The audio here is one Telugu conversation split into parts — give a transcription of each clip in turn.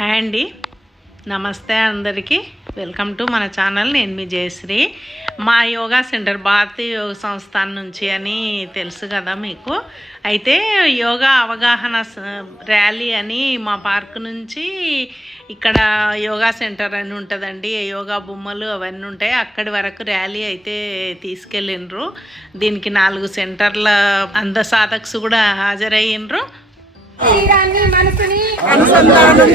హాయ్ అండి. నమస్తే అందరికీ. వెల్కమ్ టు మన ఛానల్. నేను మీ జయశ్రీ. మా యోగా సెంటర్ భారతీయ యోగ సంస్థాన్ నుంచి అని తెలుసు కదా మీకు. అయితే యోగా అవగాహన స- ర్యాలీ అని మా పార్క్ నుంచి ఇక్కడ యోగా సెంటర్ అని ఉంటుందండి. యోగా బొమ్మలు అవన్నీ ఉంటాయి. అక్కడి వరకు ర్యాలీ అయితే తీసుకెళ్ళిండ్రు. దీనికి నాలుగు సెంటర్ల అంద సాధక్స్ కూడా హాజరయ్యిండ్రు. శరీరాన్ని మనసుని అనుసంధానం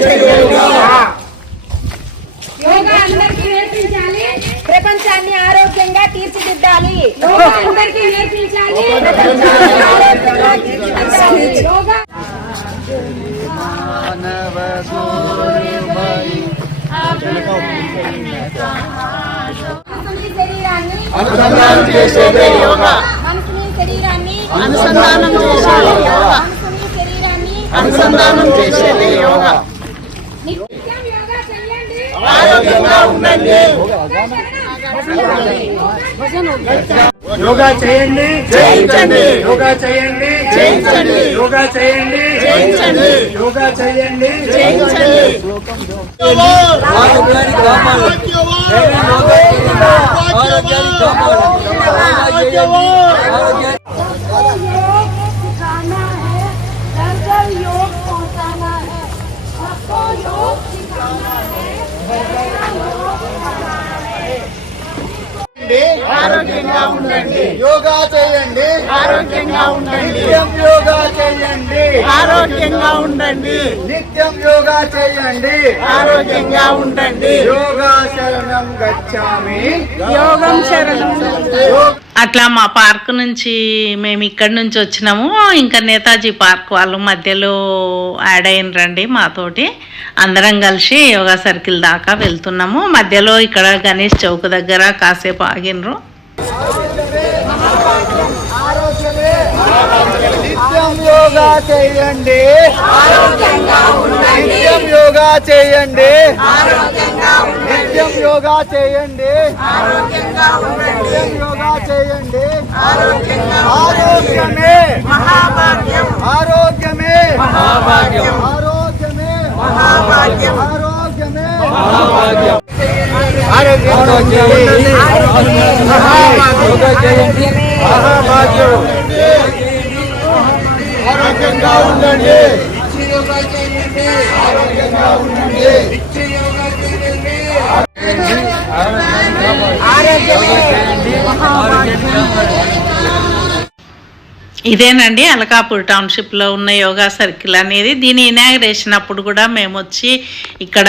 యోగా అందరికీ నేర్పించాలి. ప్రపంచాన్ని ఆరోగ్యంగా తీర్చిదిద్దాలి. యోగా అందరికీ నేర్పించాలి. ప్రపంచాన్ని ఆరోగ్యంగా తీర్చిదిద్దాలి. యోగా మనసుని శరీరాన్ని అనుసంధానం చేసేదే యోగా. మనసుని శరీరాన్ని అనుసంధానం చేసేదే యోగా. మనసుని శరీరాన్ని అనుసంధానం చేసేదే యోగా నిత్యం యోగా. చేయండి ఆరోగ్యంగా ఉండండి. యోగా చేయండి. చేయించండి. యోగా చేయండి. చేయించండి. యోగా చేయండి. చేయించండి. యోగా చేయండి. చేయించండి ఆరోగ్యాన్ని కాపాడండి ఆరోగ్యాన్ని కాపాడండి ఆరోగ్యాన్ని ఆరోగ్యంగా ఉండండి. యోగా చేయండి. ఆరోగ్యంగా ఉండండి. నిత్యం యోగా చేయండి. ఆరోగ్యంగా ఉండండి. నిత్యం యోగా చేయండి. ఆరోగ్యంగా ఉండండి. యోగా శరణం గచ్చామి. యోగం శరణం. అట్లా మా పార్క్ నుంచి మేము ఇక్కడి నుంచి వచ్చినాము. ఇంకా నేతాజీ పార్క్ వాళ్ళు మధ్యలో యాడ్ అయినరండి మాతోటి. అందరం కలిసి యోగా సర్కిల్ దాకా వెళ్తున్నాము. మధ్యలో ఇక్కడ గణేష్ చౌక్ దగ్గర కాసేపు ఆగినరు యోగా చేయండి. నిత్యం యోగా చేయండి. నిత్యం యోగా చేయండి. నిత్యం యోగా చేయండి. ఆరోగ్యమే. మహాభాగ్యం. ఆరోగ్యమే. మహాభాగ్యం. ఆరోగ్యమే. మహాభాగ్యం. ఆరోగ్యమే. మహాభాగ్యం. ఆరోగ్యం యోగా చేయండి. మహాభాగ్యం. ఆరోగ్యంగా ఉండండి. ఆరోగ్యంగా ఉండండి. ఇదేనండి అలకాపూర్ టౌన్షిప్లో ఉన్న యోగా సర్కిల్ అనేది. దీని ఇనాగరేషన్ అప్పుడు కూడా మేము వచ్చి ఇక్కడ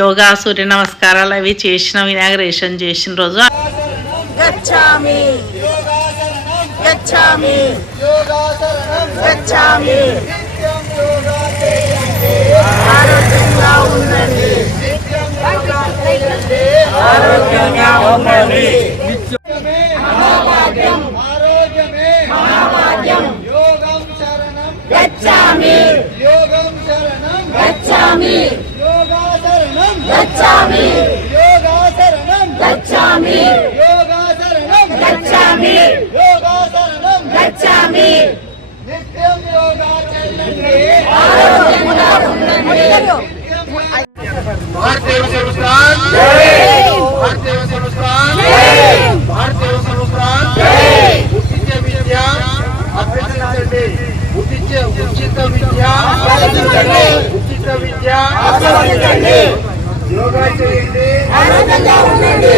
యోగా సూర్య నమస్కారాలు అవి చేసిన. ఇనాగరేషన్ చేసిన రోజు. గచ్చామి గచ్చామి ఆరోగ్యంగా ఉండండి ఆరోగ్యంగా ఉండండి గచ్చామి గచ్చామి గచ్చామి గచ్చామి గచ్చామి యోగాసనం గచ్చామి నిత్యం యోగా చేయండి భారతీయ సంస్థాన్ భారతీయ సంస్థాన్ భారతీయ సంస్థాన్ ఉచిత విద్య అభ్యర్థించండి ఉచిత ఉచిత విద్య అభ్యర్థించండి యోగా చేయండి ఆరోగ్యంగా ఉండండి.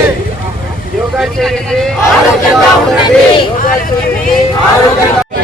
యోగా చేయండి ఆరోగ్యంగా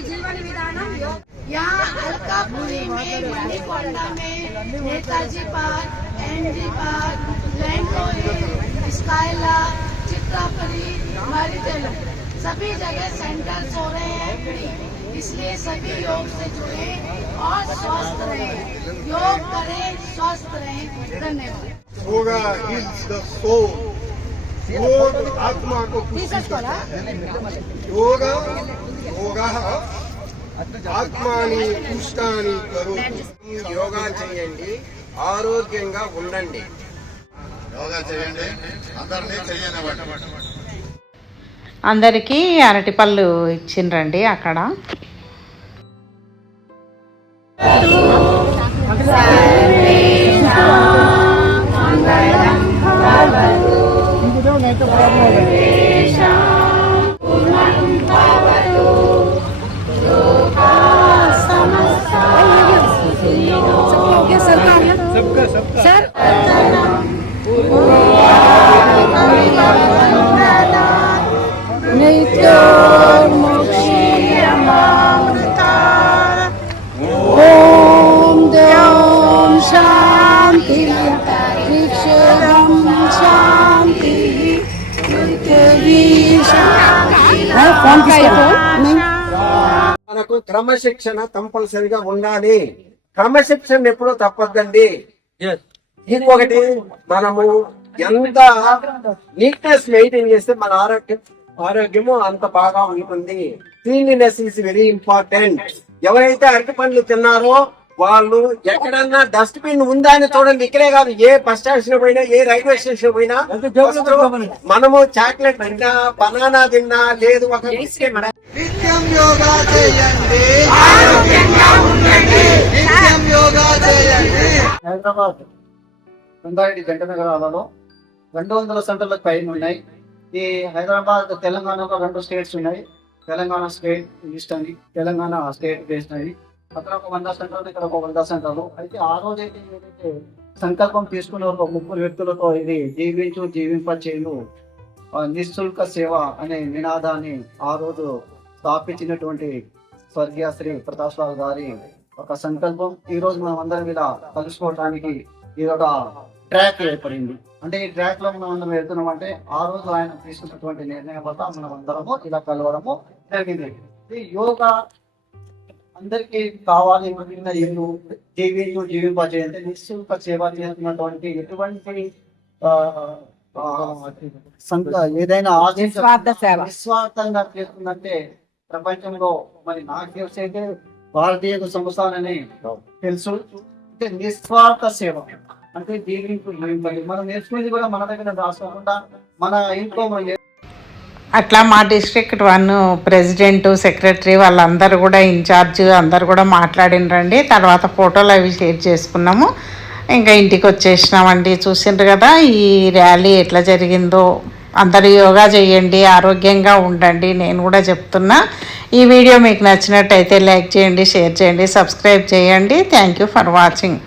जीवन विधानम योग यहाँ अलकापुरी में मणिकोंडा में Netaji park N G park लैंडो hill Chitrapuri मरीजल सभी जगह सेंटर्स हो रहे हैं फ्री इसलिए सभी योग से जुड़े और स्वस्थ रहें योग करें, स्वस्थ रहें। धन्यवाद। Yoga heals the soul. योग आत्मा को पुष्टिता है योगा योगा ఆత్మాని పుష్టాని కరు యోగా చేయండి ఆరోగ్యంగా ఉండండి యోగా చేయండి అందరినీ చెయ్యనివ్వండి అందరికీ అరటిపళ్ళు ఇచ్చిండ్రండి అక్కడ ओम మనకు క్రమశిక్షణ కంపల్సరిగా ఉండాలి. క్రమశిక్షణ ఎప్పుడూ తప్పద్దండి. ఇంకొకటి మనము ఎంత నీట్నెస్ మెయింటైన్ చేస్తే మన ఆరోగ్యం ఆరోగ్యము అంత బాగా ఉంటుంది. క్లీన్లీనెస్ ఈస్ వెరీ ఇంపార్టెంట్ ఎవరైతే అరటి పండ్లు తిన్నారో వాళ్ళు ఎక్కడన్నా డస్ట్ బిన్ ఉందా అని చూడండి. ఇక్కడే కాదు ఏ బస్ స్టేషన్ పోయినా ఏ రైల్వే స్టేషన్ పోయినా మనము చాక్లెట్ తిన్నా బనానా తిన్నా లేదు ఒక నిత్యం యోగా చేయండి. నిత్యం యోగా చేయండి. హైదరాబాద్ రంగారెడ్డి జంట నగరాలలో రెండు వందల సెంటర్లకు పైన ఉన్నాయి. ఈ హైదరాబాద్ తెలంగాణలో రెండు స్టేట్స్ ఉన్నాయి. తెలంగాణ స్టేట్ ఈస్ట్ అని తెలంగాణ స్టేట్ బేస్డ్ అని. అక్కడ ఒక వంద సెంటర్లు ఇక్కడ ఒక వంద సెంటర్లు. అయితే ఆ రోజు అయితే ఏంటంటే సంకల్పం తీసుకున్న ఒక ముగ్గురు వ్యక్తులతో ఇది జీవించు జీవింప చేయు నిశుల్క సేవ అనే నినాదాన్ని ఆ రోజు స్థాపించినటువంటి స్వర్గీయ శ్రీ ప్రతాప్ రావు గారి ఒక సంకల్పం. ఈ రోజు మనం అందరం ఇలా కలుసుకోవడానికి ఇది ఒక ట్రాక్ ఏర్పడింది. అంటే ఈ ట్రాక్లో మనం అందరం వెళ్తున్నాం అంటే ఆ రోజు ఆయన తీసుకున్నటువంటి నిర్ణయం వల్ల మనం అందరము ఇలా కలవడము జరిగింది. ఈ యోగా అందరికీ కావాలి ముఖ్యంగా ఇల్లు జీవించు జీవింపజేయండి నిశ్శుల్క సేవ చేస్తున్నటువంటి ఎటువంటి ఏదైనా నిస్వార్థంగా చేస్తుందంటే ప్రపంచంలో మరి నాకు తెలిసి అయితే భారతీయ సంస్థలని తెలుసు. అంటే నిస్వార్థ సేవ. అంటే జీవింపు జీవింపండి మనం నేర్చుకునేది కూడా మన దగ్గర రాసుకోకుండా మన ఇంట్లో మనం అట్లా మా డిస్ట్రిక్ట్ వన్ ప్రెసిడెంట్ సెక్రటరీ వాళ్ళందరూ కూడా ఇన్ఛార్జ్ అందరు కూడా మాట్లాడినరండి. తర్వాత ఫోటోలు అవి షేర్ చేసుకున్నాము. ఇంకా ఇంటికి వచ్చేసినామండి. చూసిండ్రు కదా ఈ ర్యాలీ ఎట్లా జరిగిందో. అందరూ యోగా చేయండి ఆరోగ్యంగా ఉండండి నేను కూడా చెప్తున్నా. ఈ వీడియో మీకు నచ్చినట్టయితే లైక్ చేయండి షేర్ చేయండి సబ్స్క్రైబ్ చేయండి. Thank you for watching.